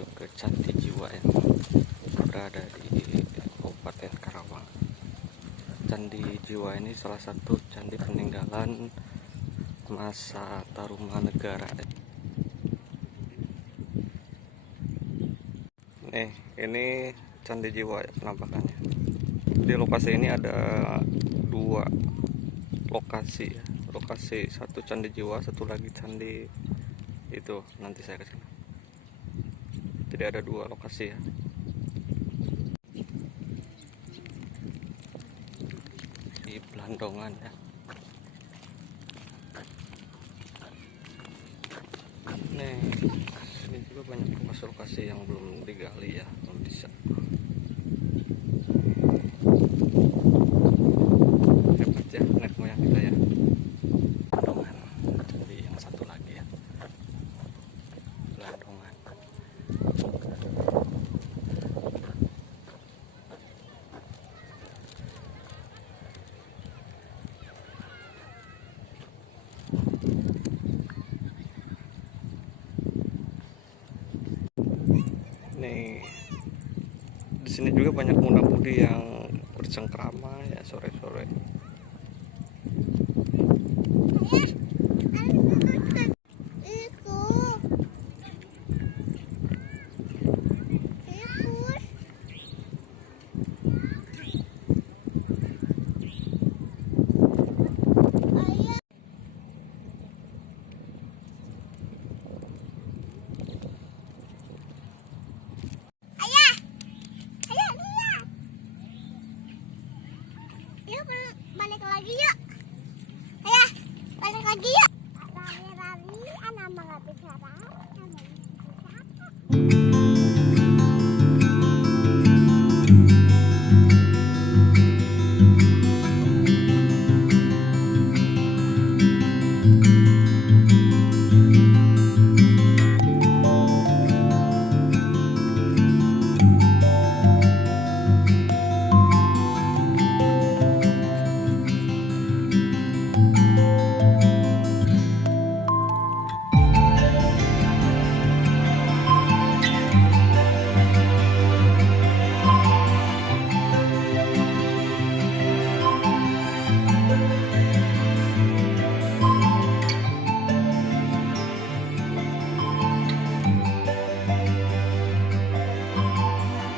berkunjung ke Candi Jiwa yang berada di Kabupaten Karawang. Candi Jiwa ini salah satu candi peninggalan masa Tarumanegara. Nih, ini Candi Jiwa penampakannya. Di lokasi ini ada dua lokasi ya. Lokasi satu Candi Jiwa, satu lagi candi itu nanti saya kesana. Jadi ada dua lokasi ya. Di Belandongan ya. Nih, sini juga banyak lokasi-lokasi yang belum digali ya, belum bisa. Hebat ya nenek moyang kita ya. Belandongan. Jadi yang satu lagi ya. Belandongan. Nih, di sini juga banyak muda-mudi yang bercengkrama ya sore-sore. Yuk balik lagi yuk.